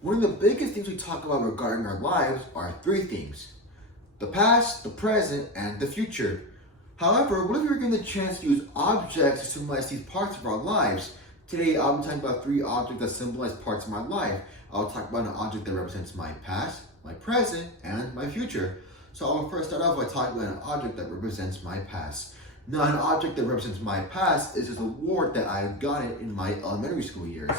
One of the biggest things we talk about regarding our lives are three things: the past, the present, and the future. However, what if we were given the chance to use objects to symbolize these parts of our lives? Today, I'll be talking about three objects that symbolize parts of my life. I'll talk about an object that represents my past, my present, and my future. So I'll first start off by talking about an object that represents my past. Now, an object that represents my past is this award that I gotten in my elementary school years.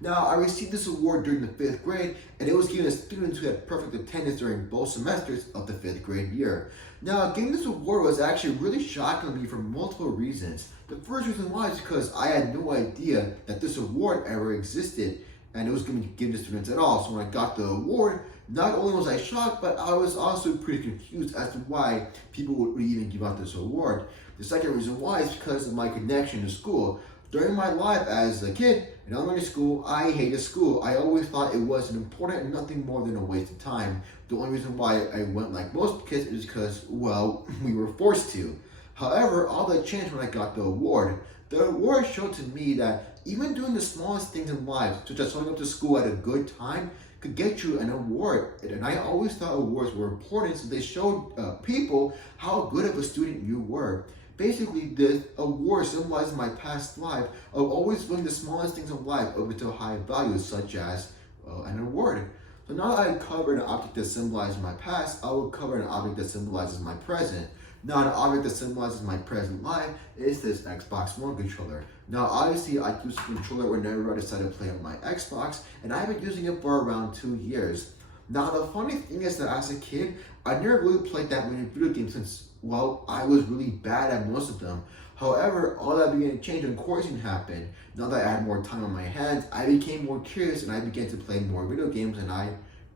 Now, I received this award during the fifth grade, and it was given to students who had perfect attendance during both semesters of the fifth grade year. Now, getting this award was actually really shocking to me for multiple reasons. The first reason why is because I had no idea that this award ever existed, and it was going to be given to students at all. So when I got the award, not only was I shocked, but I was also pretty confused as to why people would even give out this award. The second reason why is because of my connection to school. During my life as a kid in elementary school, I hated school. I always thought it wasn't important and nothing more than a waste of time. The only reason why I went like most kids is because, well, we were forced to. However, all that changed when I got the award. The award showed to me that even doing the smallest things in life, such as showing up to school at a good time, could get you an award. And I always thought awards were important, so they showed people how good of a student you were. Basically, this award symbolizes my past life of always doing the smallest things in life over to high values, such as an award. So now that I covered an object that symbolizes my past, I will cover an object that symbolizes my present. Now, an object that symbolizes my present life is this Xbox One controller. Now, obviously, I use the controller whenever I decide to play on my Xbox, and I've been using it for around 2 years. Now, the funny thing is that as a kid, I never really played that many video games since, well, I was really bad at most of them. However, all that began to change when quarantine happened. Now that I had more time on my hands, I became more curious and I began to play more video games, and I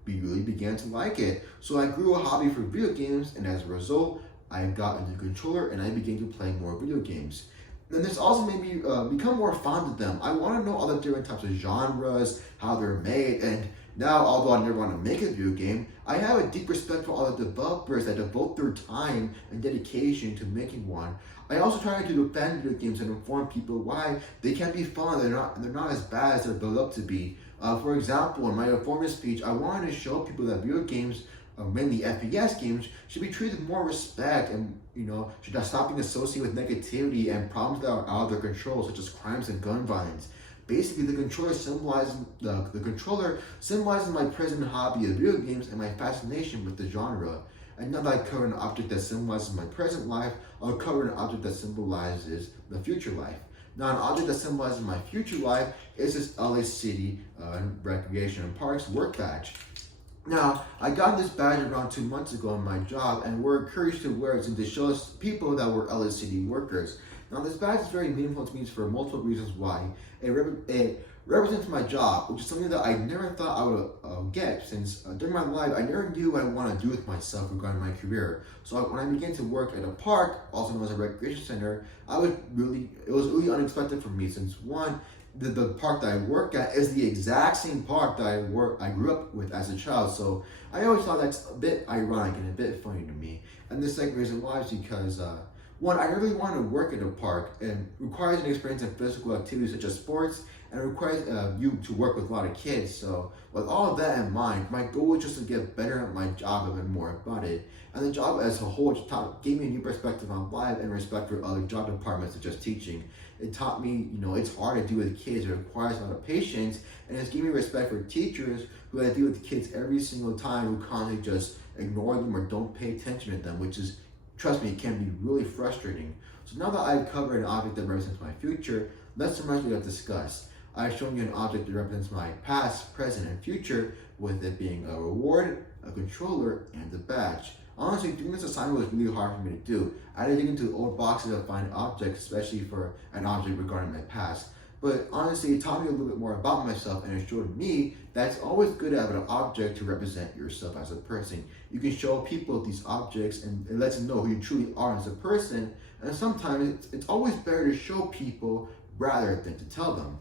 really began to like it. So I grew a hobby for video games, and as a result, I got a new controller and I began to play more video games. And this also made me become more fond of them. I want to know all the different types of genres, how they're made, and now, although I never want to make a video game, I have a deep respect for all the developers that devote their time and dedication to making one. I also try to defend video games and inform people why they can be fun. They're not as bad as they're built up to be. For example, in my performance speech, I wanted to show people that video games, mainly FPS games, should be treated with more respect, and should stop being associated with negativity and problems that are out of their control, such as crimes and gun violence. Basically, the controller symbolizes my present hobby of video games and my fascination with the genre. And now that I cover an object that symbolizes my present life, I'll cover an object that symbolizes the future life. Now, an object that symbolizes my future life is this LA City Recreation and Parks work badge. Now, I got this badge around 2 months ago on my job, and we're encouraged to wear it since it shows people that we're LA City workers. Now, this badge is very meaningful to me for multiple reasons why. It represents my job, which is something that I never thought I would get, since during my life, I never knew what I want to do with myself regarding my career. So when I began to work at a park, also known as a recreation center, it was really unexpected for me, since one, the park that I work at is the exact same park that I grew up with as a child. So I always thought that's a bit ironic and a bit funny to me. And the second reason why is because one, I really want to work at a park, and requires an experience in physical activities such as sports, and it requires you to work with a lot of kids. So with all of that in mind, my goal was just to get better at my job and more about it. And the job as a whole just gave me a new perspective on life and respect for other job departments such as teaching. It taught me, it's hard to do with kids. It requires a lot of patience, and it's given me respect for teachers who have to deal with kids every single time, who constantly just ignore them or don't pay attention to them, which is, trust me, it can be really frustrating. So now that I've covered an object that represents my future, let's summarize what I've discussed. I've shown you an object that represents my past, present, and future, with it being a reward, a controller, and a badge. Honestly, doing this assignment was really hard for me to do. I had to dig into old boxes to find objects, especially for an object regarding my past. But honestly, it taught me a little bit more about myself, and it showed me that it's always good to have an object to represent yourself as a person. You can show people these objects, and it lets them know who you truly are as a person. And sometimes it's always better to show people rather than to tell them.